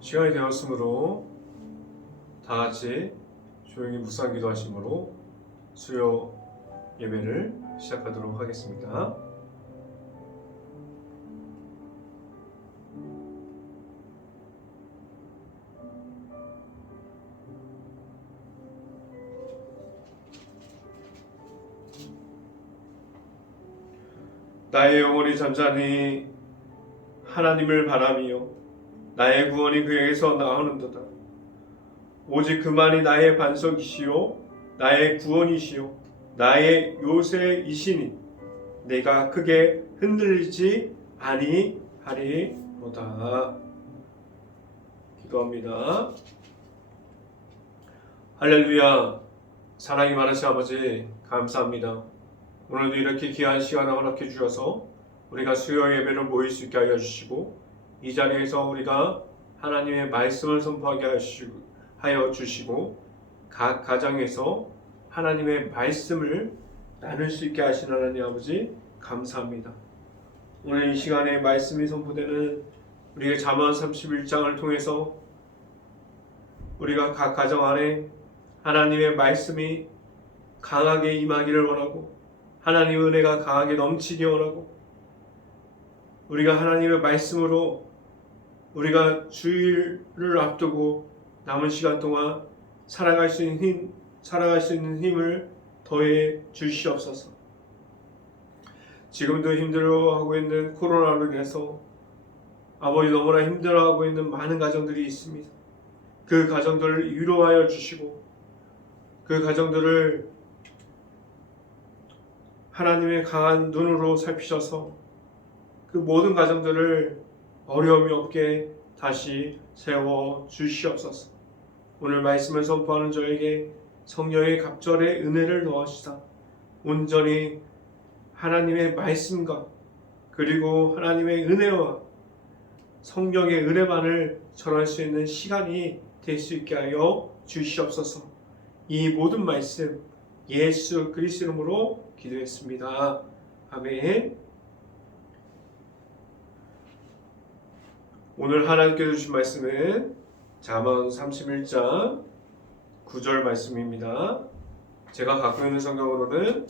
시간이 되었으므로 다 같이 조용히 묵상 기도하심으로 수요 예배를 시작하도록 하겠습니다. 나의 영혼이 잠잠히 하나님을 바라며 나의 구원이 그에게서 나오는도다. 오직 그만이 나의 반석이시요 나의 구원이시요 나의 요새이시니 내가 크게 흔들리지 아니하리로다. 기도합니다. 할렐루야. 사랑이 많으신 아버지 감사합니다. 오늘도 이렇게 귀한 시간을 허락해 주셔서 우리가 수요 예배를 모일 수 있게 하여 주시고 이 자리에서 우리가 하나님의 말씀을 선포하게 하여 주시고 각 가정에서 하나님의 말씀을 나눌 수 있게 하신 하나님 아버지 감사합니다. 오늘 이 시간에 말씀이 선포되는 우리의 잠언 31장을 통해서 우리가 각 가정 안에 하나님의 말씀이 강하게 임하기를 원하고 하나님의 은혜가 강하게 넘치기 원하고 우리가 하나님의 말씀으로 우리가 주일을 앞두고 남은 시간 동안 살아갈 수 있는 힘을 더해 주시옵소서. 지금도 힘들어하고 있는 코로나로 인해서 아버지 너무나 힘들어하고 있는 많은 가정들이 있습니다. 그 가정들을 위로하여 주시고 그 가정들을 하나님의 강한 눈으로 살피셔서 그 모든 가정들을 어려움이 없게 다시 세워 주시옵소서. 오늘 말씀을 선포하는 저에게 성령의 갑절의 은혜를 더하시사 온전히 하나님의 말씀과 그리고 하나님의 은혜와 성령의 은혜만을 전할 수 있는 시간이 될 수 있게 하여 주시옵소서. 이 모든 말씀 예수 그리스도 이름으로 기도했습니다. 아멘. 오늘 하나님께서 주신 말씀은 잠언 31장 9절 말씀입니다. 제가 갖고 있는 성경으로는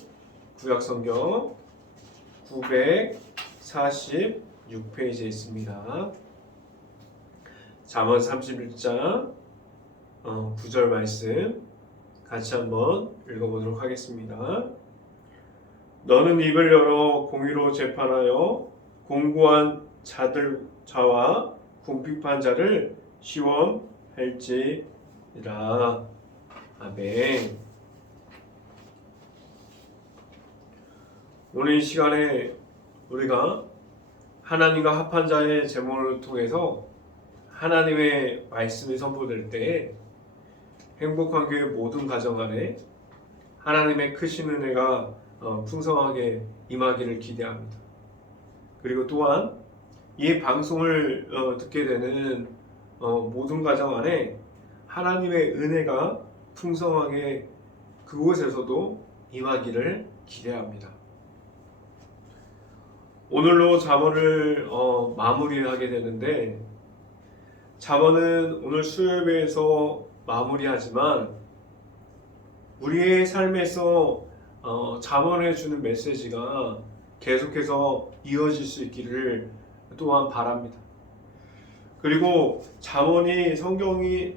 구약성경 946페이지에 있습니다. 잠언 31장 9절 말씀 같이 한번 읽어보도록 하겠습니다. 너는 입을 열어 공의로 재판하여 공고한 자와 궁핍한 자를 시원할지니라. 아멘. 오늘 이 시간에 우리가 하나님과 합한 자의 제목을 통해서 하나님의 말씀이 선포될 때 행복한 교회 모든 가정 안에 하나님의 크신 은혜가 풍성하게 임하기를 기대합니다. 그리고 또한 이 방송을 듣게 되는 모든 가정 안에 하나님의 은혜가 풍성하게 그곳에서도 임하기를 기대합니다. 오늘로 잠언을 마무리하게 되는데 잠언은 오늘 수요예배에서 마무리하지만 우리의 삶에서 잠언해 주는 메시지가 계속해서 이어질 수 있기를 또한 바랍니다. 그리고 잠언이라는 성경이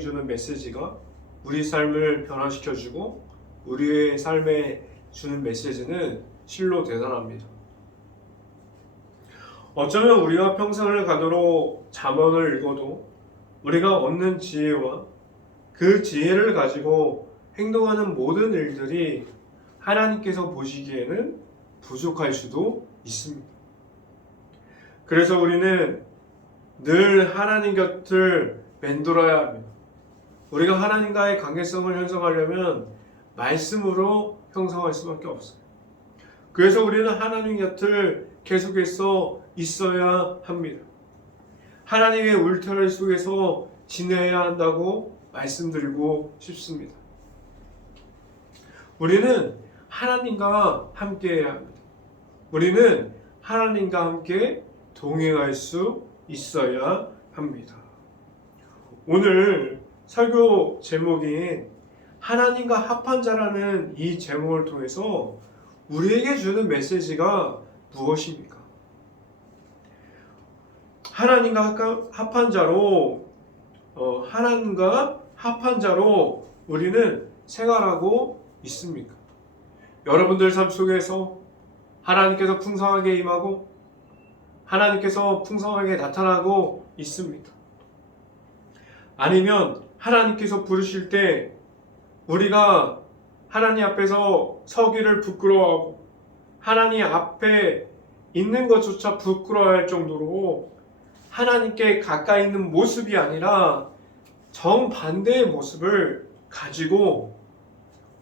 주는 메시지가 우리 삶을 변화시켜주고 우리의 삶에 주는 메시지는 실로 대단합니다. 어쩌면 우리가 평생을 가도록 잠언을 읽어도 우리가 얻는 지혜와 그 지혜를 가지고 행동하는 모든 일들이 하나님께서 보시기에는 부족할 수도 있습니다. 그래서 우리는 늘 하나님 곁을 맴돌아야 합니다. 우리가 하나님과의 관계성을 형성하려면 말씀으로 형성할 수밖에 없어요. 그래서 우리는 하나님 곁을 계속해서 있어야 합니다. 하나님의 울타리 속에서 지내야 한다고 말씀드리고 싶습니다. 우리는 하나님과 함께해야 합니다. 우리는 하나님과 함께 동행할 수 있어야 합니다. 오늘 설교 제목인 하나님과 합한 자라는 이 제목을 통해서 우리에게 주는 메시지가 무엇입니까? 하나님과 합한 자로 하나님과 합한 자로 우리는 생활하고 있습니까? 여러분들 삶 속에서 하나님께서 풍성하게 임하고 하나님께서 풍성하게 나타나고 있습니까? 아니면 하나님께서 부르실 때 우리가 하나님 앞에서 서기를 부끄러워하고 하나님 앞에 있는 것조차 부끄러워할 정도로 하나님께 가까이 있는 모습이 아니라 정반대의 모습을 가지고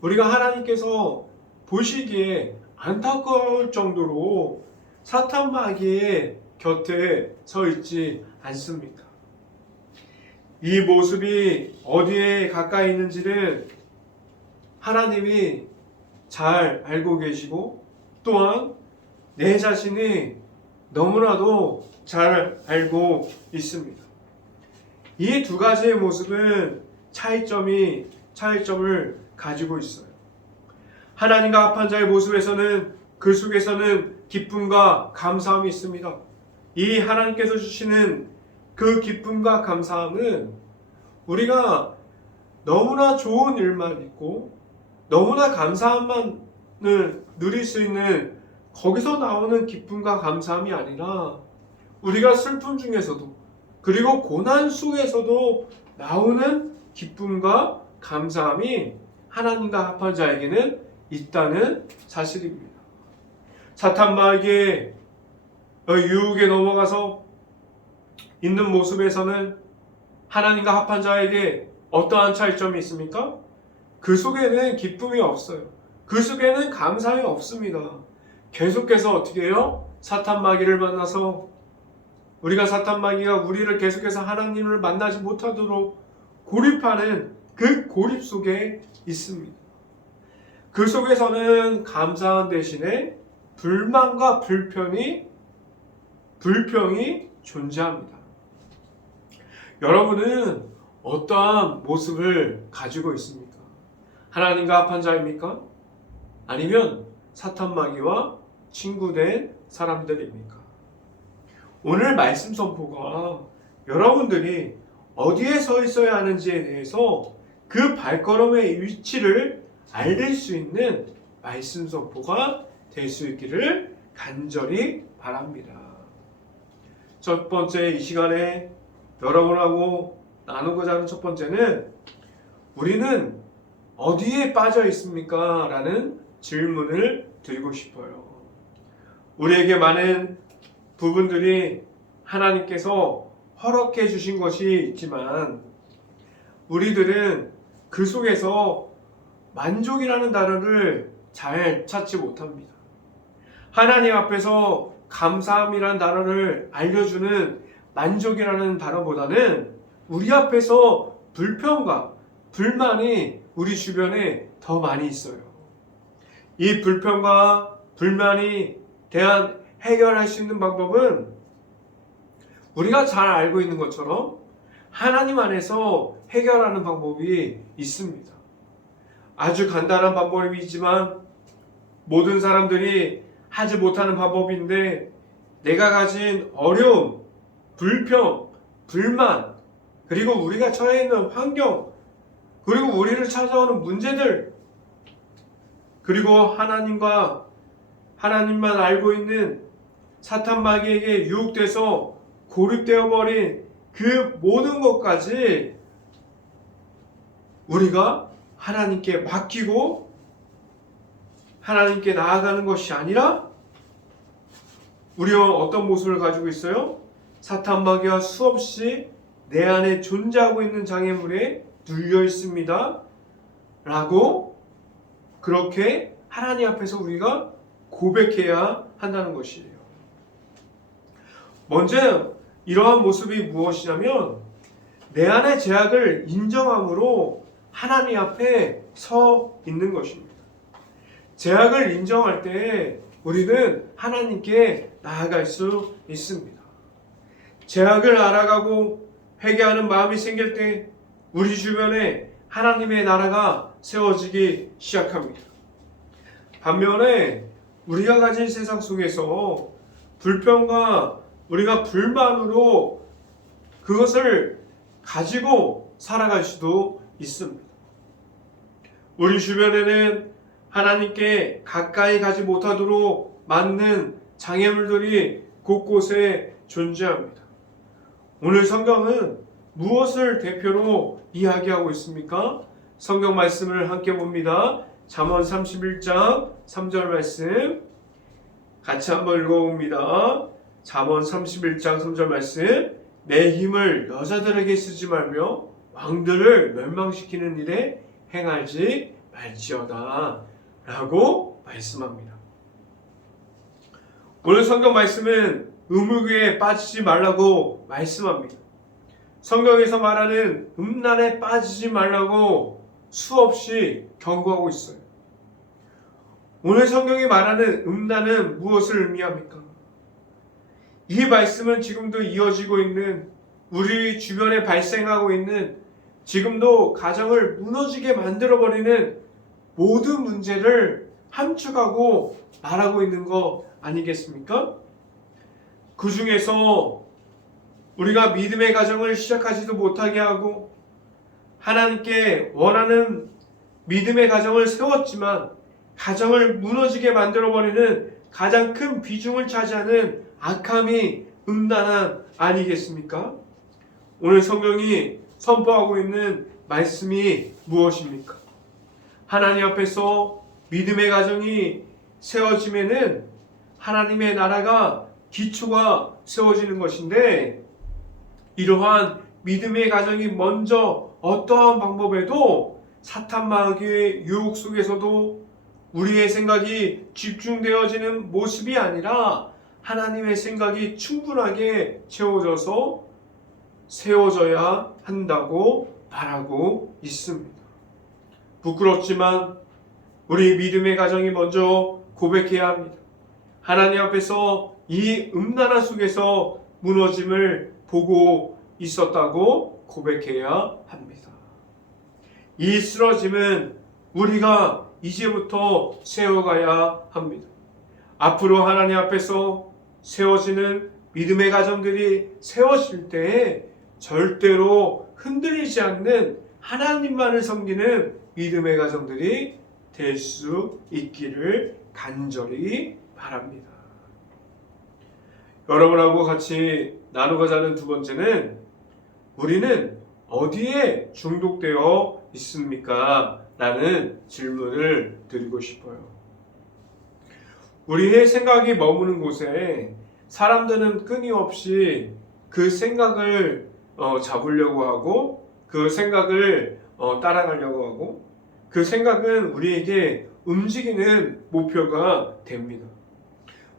우리가 하나님께서 보시기에 안타까울 정도로 사탄 마귀의 곁에 서 있지 않습니까? 이 모습이 어디에 가까이 있는지를 하나님이 잘 알고 계시고 또한 내 자신이 너무나도 잘 알고 있습니다. 이 두 가지의 모습은 차이점을 가지고 있어요. 하나님과 합한 자의 모습에서는 그 속에서는 기쁨과 감사함이 있습니다. 이 하나님께서 주시는 그 기쁨과 감사함은 우리가 너무나 좋은 일만 있고 너무나 감사함만을 누릴 수 있는 거기서 나오는 기쁨과 감사함이 아니라 우리가 슬픔 중에서도 그리고 고난 속에서도 나오는 기쁨과 감사함이 하나님과 합한 자에게는 있다는 사실입니다. 사탄 마귀의 유혹에 넘어가서 있는 모습에서는 하나님과 합한 자에게 어떠한 차이점이 있습니까? 그 속에는 기쁨이 없어요. 그 속에는 감사함이 없습니다. 계속해서 어떻게 해요? 사탄 마귀를 만나서 우리가 사탄 마귀가 우리를 계속해서 하나님을 만나지 못하도록 고립하는 그 고립 속에 있습니다. 그 속에서는 감사한 대신에 불만과 불평이 존재합니다. 여러분은 어떠한 모습을 가지고 있습니까? 하나님과 합한 자입니까? 아니면 사탄 마귀와 친구된 사람들입니까? 오늘 말씀 선포가 여러분들이 어디에 서 있어야 하는지에 대해서 그 발걸음의 위치를 알릴 수 있는 말씀 선포가 될 수 있기를 간절히 바랍니다. 첫 번째, 이 시간에 여러분하고 나누고자 하는 첫 번째는 우리는 어디에 빠져 있습니까? 라는 질문을 드리고 싶어요. 우리에게 많은 부분들이 하나님께서 허락해 주신 것이 있지만 우리들은 그 속에서 만족이라는 단어를 잘 찾지 못합니다. 하나님 앞에서 감사함이라는 단어를 알려주는 만족이라는 단어보다는 우리 앞에서 불평과 불만이 우리 주변에 더 많이 있어요. 이 불평과 불만이 대한 해결할 수 있는 방법은 우리가 잘 알고 있는 것처럼 하나님 안에서 해결하는 방법이 있습니다. 아주 간단한 방법이지만 모든 사람들이 하지 못하는 방법인데 내가 가진 어려움, 불평, 불만, 그리고 우리가 처해 있는 환경, 그리고 우리를 찾아오는 문제들, 그리고 하나님만 알고 있는 사탄 마귀에게 유혹돼서 고립되어 버린 그 모든 것까지 우리가 하나님께 맡기고 하나님께 나아가는 것이 아니라 우리가 어떤 모습을 가지고 있어요? 사탄 마귀와 수없이 내 안에 존재하고 있는 장애물에 눌려 있습니다 라고 그렇게 하나님 앞에서 우리가 고백해야 한다는 것이에요. 먼저 이러한 모습이 무엇이냐면 내 안의 죄악을 인정함으로 하나님 앞에 서 있는 것입니다. 죄악을 인정할 때 우리는 하나님께 나아갈 수 있습니다. 죄악을 알아가고 회개하는 마음이 생길 때 우리 주변에 하나님의 나라가 세워지기 시작합니다. 반면에 우리가 가진 세상 속에서 불평과 우리가 불만으로 그것을 가지고 살아갈 수도 있습니다. 우리 주변에는 하나님께 가까이 가지 못하도록 막는 장애물들이 곳곳에 존재합니다. 오늘 성경은 무엇을 대표로 이야기하고 있습니까? 성경 말씀을 함께 봅니다. 잠언 31장 3절 말씀 같이 한번 읽어봅니다. 잠언 31장 3절 말씀 내 힘을 여자들에게 쓰지 말며 왕들을 멸망시키는 일에 행하지 말지어다 라고 말씀합니다. 오늘 성경 말씀은 음욕에 빠지지 말라고 말씀합니다. 성경에서 말하는 음란에 빠지지 말라고 수없이 경고하고 있어요. 오늘 성경이 말하는 음란은 무엇을 의미합니까? 이 말씀은 지금도 이어지고 있는 우리 주변에 발생하고 있는 지금도 가정을 무너지게 만들어버리는 모든 문제를 함축하고 말하고 있는 거 아니겠습니까? 그 중에서 우리가 믿음의 가정을 시작하지도 못하게 하고 하나님께 원하는 믿음의 가정을 세웠지만 가정을 무너지게 만들어버리는 가장 큰 비중을 차지하는 악함이 음란함 아니겠습니까? 오늘 성경이 선포하고 있는 말씀이 무엇입니까? 하나님 앞에서 믿음의 가정이 세워지면은 하나님의 나라가 기초가 세워지는 것인데 이러한 믿음의 가정이 먼저 어떠한 방법에도 사탄 마귀의 유혹 속에서도 우리의 생각이 집중되어지는 모습이 아니라 하나님의 생각이 충분하게 채워져서 세워져야 한다고 말하고 있습니다. 부끄럽지만 우리 믿음의 가정이 먼저 고백해야 합니다. 하나님 앞에서 이 음란한 속에서 무너짐을 보고 있었다고 고백해야 합니다. 이 쓰러짐은 우리가 이제부터 세워가야 합니다. 앞으로 하나님 앞에서 세워지는 믿음의 가정들이 세워질 때에 절대로 흔들리지 않는 하나님만을 섬기는 믿음의 가정들이 될 수 있기를 간절히 바랍니다. 여러분하고 같이 나누고자 하는 두 번째는 우리는 어디에 중독되어 있습니까? 라는 질문을 드리고 싶어요. 우리의 생각이 머무는 곳에 사람들은 끊임없이 그 생각을 잡으려고 하고 그 생각을 따라가려고 하고 그 생각은 우리에게 움직이는 목표가 됩니다.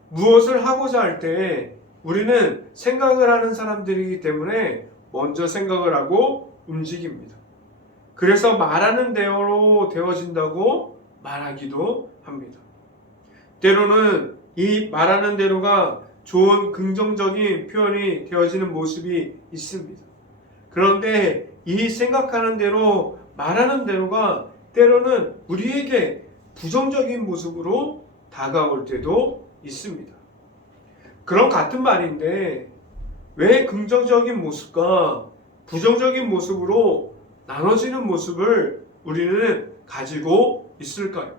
무엇을 하고자 할 때 우리는 생각을 하는 사람들이기 때문에 먼저 생각을 하고 움직입니다. 그래서 말하는 대로 되어진다고 말하기도 합니다. 때로는 이 말하는 대로가 좋은 긍정적인 표현이 되어지는 모습이 있습니다. 그런데 이 생각하는 대로 말하는 대로가 때로는 우리에게 부정적인 모습으로 다가올 때도 있습니다. 그런 같은 말인데 왜 긍정적인 모습과 부정적인 모습으로 나눠지는 모습을 우리는 가지고 있을까요?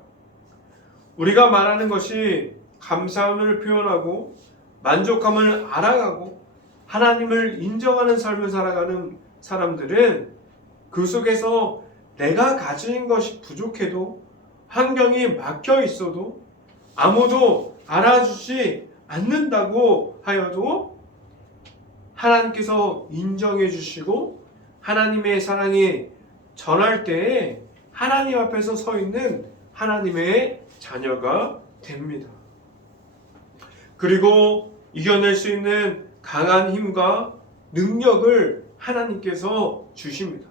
우리가 말하는 것이 감사함을 표현하고 만족함을 알아가고 하나님을 인정하는 삶을 살아가는 사람들은 그 속에서 내가 가진 것이 부족해도 환경이 막혀 있어도 아무도 알아주지 않는다고 하여도 하나님께서 인정해 주시고 하나님의 사랑이 전할 때에 하나님 앞에서 서 있는 하나님의 자녀가 됩니다. 그리고 이겨낼 수 있는 강한 힘과 능력을 하나님께서 주십니다.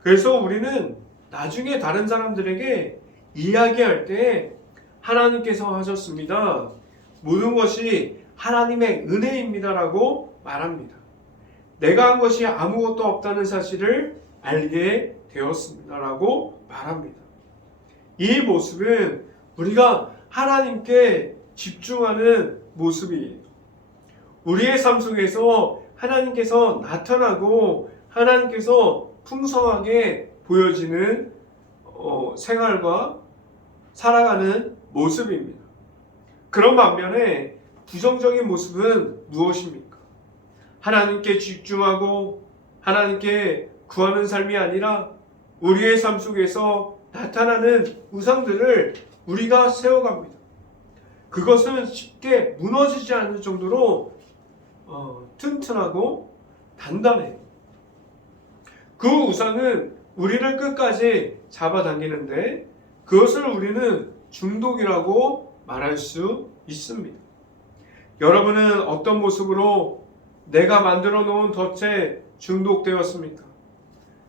그래서 우리는 나중에 다른 사람들에게 이야기할 때 하나님께서 하셨습니다. 모든 것이 하나님의 은혜입니다라고 말합니다. 내가 한 것이 아무것도 없다는 사실을 알게 되었습니다라고 말합니다. 이 모습은 우리가 하나님께 집중하는 모습이에요. 우리의 삶 속에서 하나님께서 나타나고 하나님께서 풍성하게 보여지는 생활과 살아가는 모습입니다. 그런 반면에 부정적인 모습은 무엇입니까? 하나님께 집중하고 하나님께 구하는 삶이 아니라 우리의 삶 속에서 나타나는 우상들을 우리가 세워갑니다. 그것은 쉽게 무너지지 않을 정도로 튼튼하고 단단해요. 그 우상은 우리를 끝까지 잡아당기는데 그것을 우리는 중독이라고 말할 수 있습니다. 여러분은 어떤 모습으로 내가 만들어 놓은 덫에 중독되었습니까?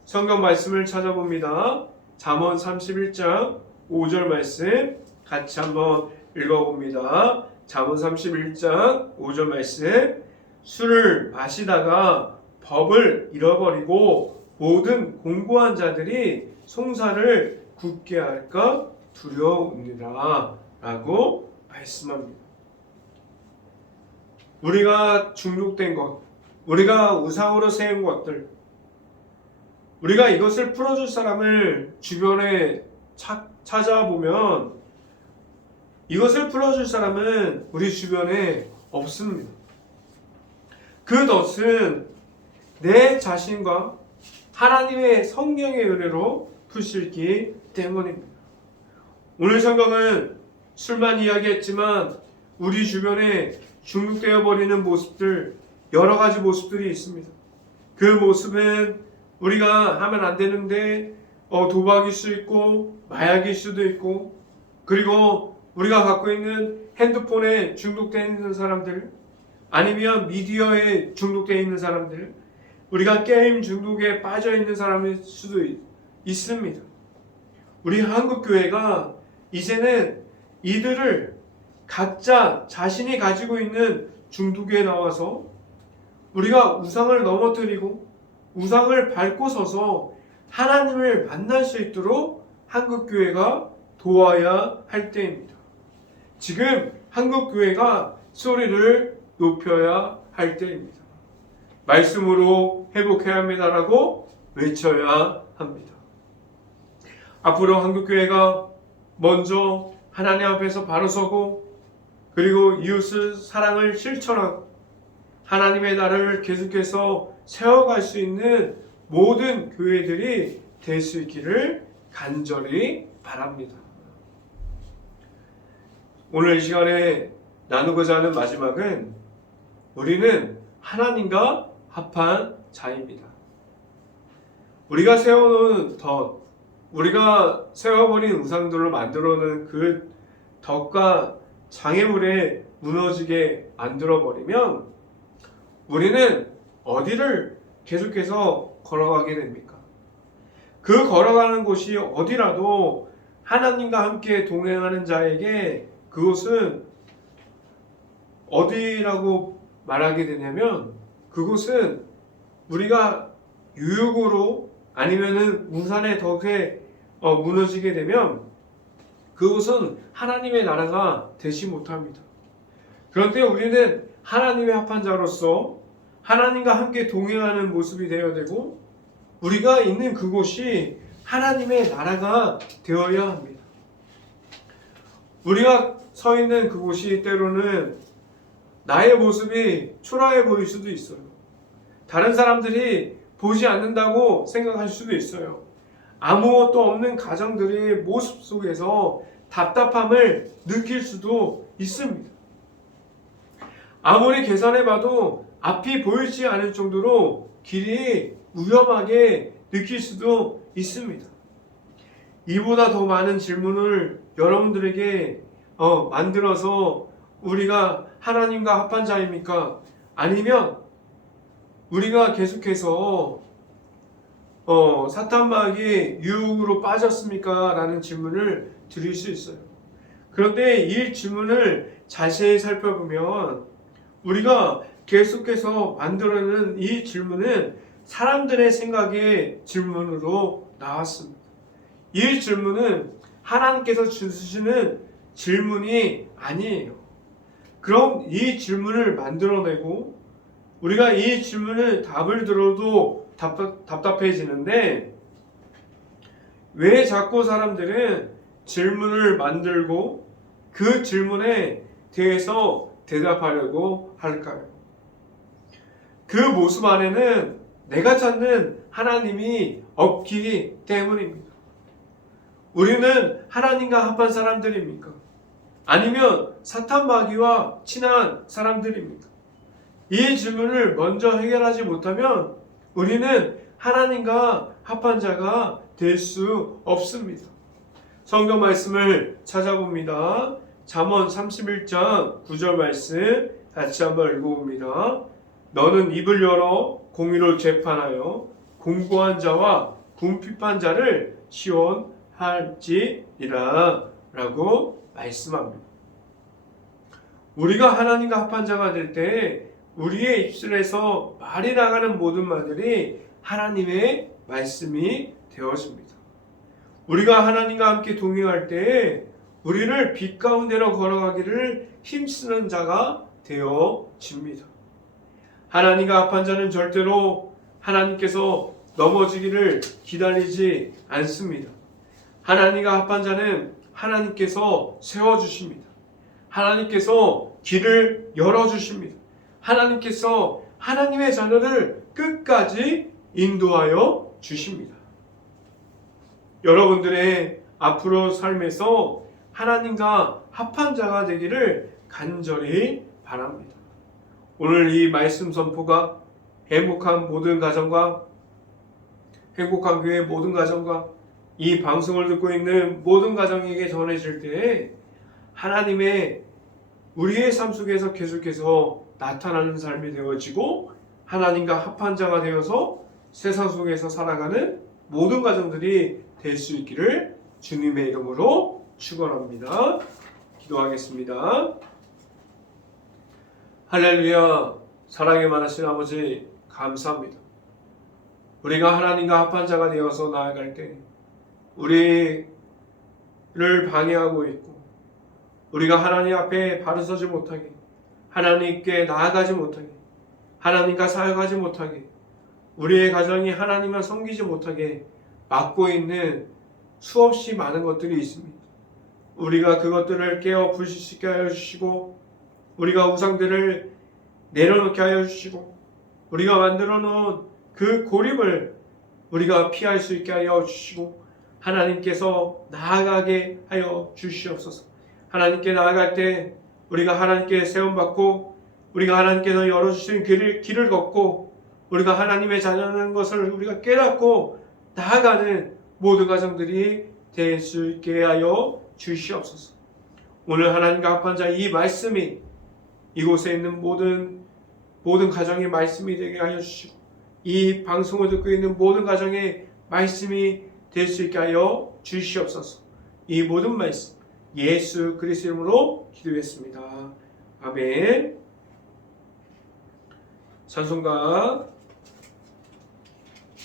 성경 말씀을 찾아봅니다. 잠언 31장 5절 말씀 같이 한번 읽어봅니다. 잠언 31장 5절 말씀. 술을 마시다가 법을 잃어버리고 모든 공고한 자들이 송사를 굳게 할까 두려우니라 라고 말씀합니다. 우리가 중독된 것, 우리가 우상으로 세운 것들, 우리가 이것을 풀어줄 사람을 주변에 찾아보면 이것을 풀어줄 사람은 우리 주변에 없습니다. 그 덫은 내 자신과 하나님의 성령의 은혜로 풀 수 있기 때문입니다. 오늘 성경은 술만 이야기했지만 우리 주변에 중독되어 버리는 모습들, 여러 가지 모습들이 있습니다. 그 모습은 우리가 하면 안 되는데 도박일 수 있고 마약일 수도 있고, 그리고 우리가 갖고 있는 핸드폰에 중독되어 있는 사람들, 아니면 미디어에 중독되어 있는 사람들, 우리가 게임 중독에 빠져 있는 사람일 수도 있습니다. 우리 한국교회가 이제는 이들을 각자 자신이 가지고 있는 중독에 나와서 우리가 우상을 넘어뜨리고 우상을 밟고 서서 하나님을 만날 수 있도록 한국교회가 도와야 할 때입니다. 지금 한국교회가 소리를 높여야 할 때입니다. 말씀으로 회복해야 합니다라고 외쳐야 합니다. 앞으로 한국교회가 먼저 하나님 앞에서 바로 서고, 그리고 이웃을 사랑을 실천하고 하나님의 나라를 계속해서 세워갈 수 있는 모든 교회들이 될 수 있기를 간절히 바랍니다. 오늘 이 시간에 나누고자 하는 마지막은 우리는 하나님과 합한 자입니다. 우리가 세워놓은 덫, 우리가 세워버린 우상들로 만들어놓은 그 덫과 장애물에 무너지게 만들어버리면 우리는 어디를 계속해서 걸어가게 됩니까? 그 걸어가는 곳이 어디라도 하나님과 함께 동행하는 자에게 그곳은 어디라고 말하게 되냐면, 그곳은 우리가 유혹으로 아니면은 우산의 덕에 무너지게 되면 그곳은 하나님의 나라가 되지 못합니다. 그런데 우리는 하나님의 합한 자로서 하나님과 함께 동행하는 모습이 되어야 되고, 우리가 있는 그곳이 하나님의 나라가 되어야 합니다. 우리가 서 있는 그곳이 때로는 나의 모습이 초라해 보일 수도 있어요. 다른 사람들이 보지 않는다고 생각할 수도 있어요. 아무것도 없는 가정들의 모습 속에서 답답함을 느낄 수도 있습니다. 아무리 계산해봐도 앞이 보이지 않을 정도로 길이 위험하게 느낄 수도 있습니다. 이보다 더 많은 질문을 여러분들에게 만들어서 우리가 하나님과 합한 자입니까? 아니면 우리가 계속해서 사탄마귀의 유혹으로 빠졌습니까? 라는 질문을 드릴 수 있어요. 그런데 이 질문을 자세히 살펴보면 우리가 계속해서 만들어내는 이 질문은 사람들의 생각의 질문으로 나왔습니다. 이 질문은 하나님께서 주시는 질문이 아니에요. 그럼 이 질문을 만들어내고 우리가 이 질문을 답을 들어도 답답해지는데 왜 자꾸 사람들은 질문을 만들고 그 질문에 대해서 대답하려고 할까요? 그 모습 안에는 내가 찾는 하나님이 없기 때문입니다. 우리는 하나님과 합한 사람들입니까? 아니면 사탄 마귀와 친한 사람들입니까? 이 질문을 먼저 해결하지 못하면 우리는 하나님과 합한 자가 될 수 없습니다. 성경 말씀을 찾아봅니다. 잠언 31장 9절 말씀 같이 한번 읽어봅니다. 너는 입을 열어 공의를 재판하여 공고한 자와 궁핍한 자를 시원할지니라 라고 말씀합니다. 우리가 하나님과 합한 자가 될 때 우리의 입술에서 말이 나가는 모든 말들이 하나님의 말씀이 되어집니다. 우리가 하나님과 함께 동행할 때 우리를 빛 가운데로 걸어가기를 힘쓰는 자가 되어집니다. 하나님과 합한 자는 절대로 하나님께서 넘어지기를 기다리지 않습니다. 하나님과 합한 자는 하나님께서 세워주십니다. 하나님께서 길을 열어주십니다. 하나님께서 하나님의 자녀를 끝까지 인도하여 주십니다. 여러분들의 앞으로 삶에서 하나님과 합한 자가 되기를 간절히 바랍니다. 오늘 이 말씀 선포가 행복한 모든 가정과 행복한 교회 모든 가정과 이 방송을 듣고 있는 모든 가정에게 전해질 때 하나님의 우리의 삶 속에서 계속해서 나타나는 삶이 되어지고 하나님과 합한 자가 되어서 세상 속에서 살아가는 모든 가정들이 될 수 있기를 주님의 이름으로 축원합니다. 기도하겠습니다. 할렐루야. 사랑이 많으신 아버지 감사합니다. 우리가 하나님과 합한 자가 되어서 나아갈 때 우리를 방해하고 있고 우리가 하나님 앞에 바로 서지 못하게 하나님께 나아가지 못하게 하나님과 사역하지 못하게 우리의 가정이 하나님을 섬기지 못하게 막고 있는 수없이 많은 것들이 있습니다. 우리가 그것들을 깨어 불식시켜 하여 주시고 우리가 우상들을 내려놓게 하여 주시고 우리가 만들어 놓은 그 고립을 우리가 피할 수 있게 하여 주시고 하나님께서 나아가게 하여 주시옵소서. 하나님께 나아갈 때 우리가 하나님께 세움받고 우리가 하나님께서 열어주신 길을 걷고 우리가 하나님의 자녀라는 것을 우리가 깨닫고 나아가는 모든 가정들이 될 수 있게 하여 주시옵소서. 오늘 하나님과 합한 자 이 말씀이 이곳에 있는 모든 가정의 말씀이 되게 하여 주시고 이 방송을 듣고 있는 모든 가정의 말씀이 될 수 있게 하여 주시옵소서. 이 모든 말씀 예수 그리스도 이름으로 기도했습니다. 아멘. 찬송가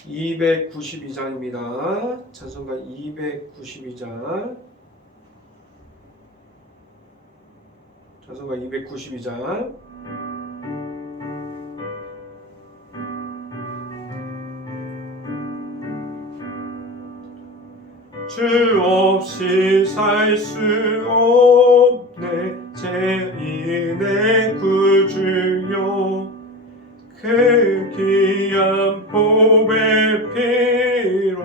292장입니다. 찬송가 292장. 찬송가 292장. 주 없이 살 수 없네 죄인의 구주여 그 귀한 보배 피로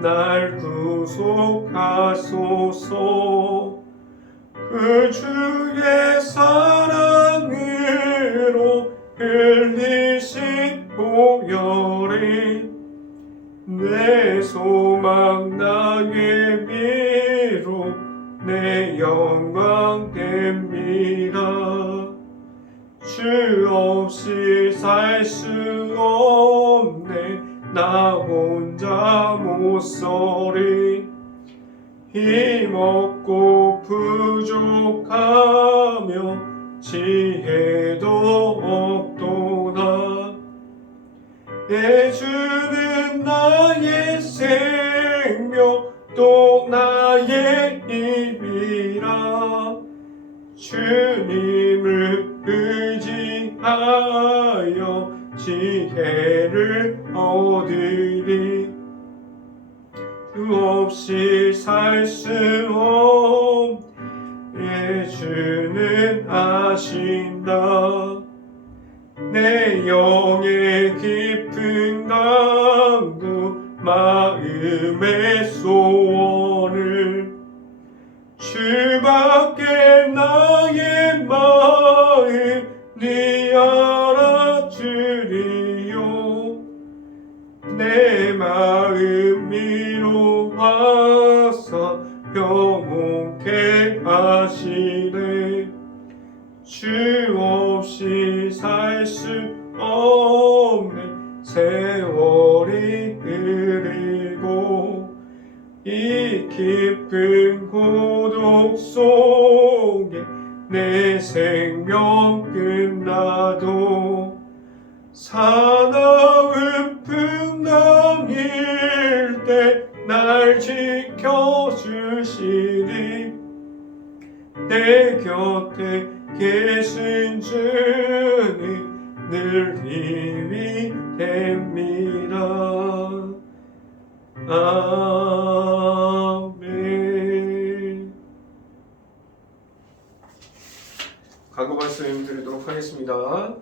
날 구속하소서 그 주의 사랑으로 흘리신 보혈이 내 소망 나의 미로 내 영광 됩니다. 주 없이 살 수 없네 나 혼자 못 서리 힘없고 부족하며 지혜도 없도 예수는 나의 생명 또 나의 힘이라. 주님을 의지하여 지혜를 얻으리. 주 없이 살 수 없네. 주는 아신다. 내 영의 깊은 강구 마음의 소원을 주밖에 나의 마음 네 알아주리요. 내 마음 위로하사 평온케 하시네. 주 없이 살 수 없네. 세월이 흐르고 이 깊은 고독 속에 내 생명 끝나도 사나운 풍랑일 때 날 지켜주시니 내 곁에 계신 주님 늘 힘이 됩니다. 아멘. 강구 말씀 드리도록 하겠습니다.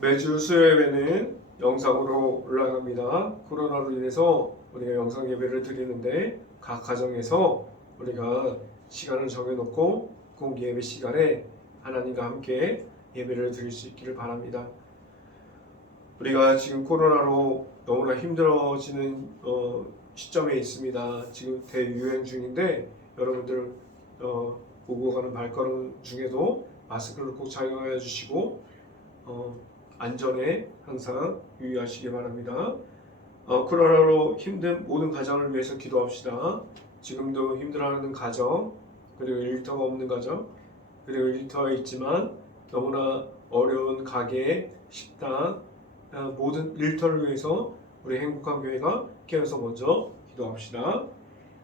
매주 수요예배는 영상으로 올라갑니다. 코로나로 인해서 우리가 영상 예배를 드리는데 각 가정에서 우리가 시간을 정해놓고 꼭 예배 시간에 하나님과 함께 예배를 드릴 수 있기를 바랍니다. 우리가 지금 코로나로 너무나 힘들어지는 시점에 있습니다. 지금 대유행 중인데 여러분들 오고 가는 발걸음 중에도 마스크를 꼭 착용해 주시고 안전에 항상 유의하시기 바랍니다. 코로나로 힘든 모든 가정을 위해서 기도합시다. 지금도 힘들어하는 가정, 그리고 일터가 없는 가정, 그리고 일터에 있지만 너무나 어려운 가게, 식당, 모든 일터를 위해서 우리 행복한 교회가 깨어서 먼저 기도합시다.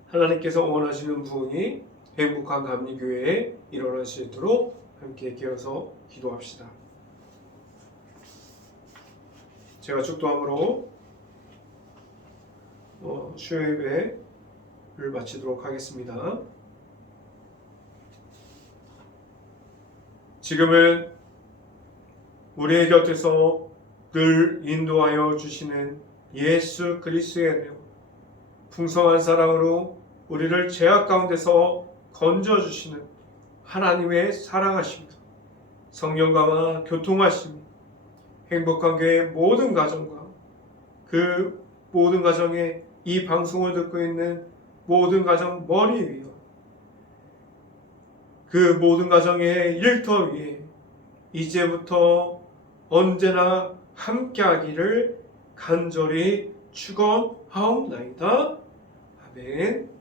하나님께서 원하시는 부흥이 행복한 감리교회에 일어날 수 있도록 함께 깨어서 기도합시다. 제가 축도함으로 수요예배를 마치도록 하겠습니다. 지금은 우리의 곁에서 늘 인도하여 주시는 예수 그리스도의 은혜요, 풍성한 사랑으로 우리를 죄악 가운데서 건져주시는 하나님의 사랑하심과 성령과 교통하심, 행복한 교회의 모든 가정과 그 모든 가정에 이 방송을 듣고 있는 모든 가정 머리 위와 그 모든 가정의 일터 위에 이제부터 언제나 함께하기를 간절히 축원하옵나이다. 아멘.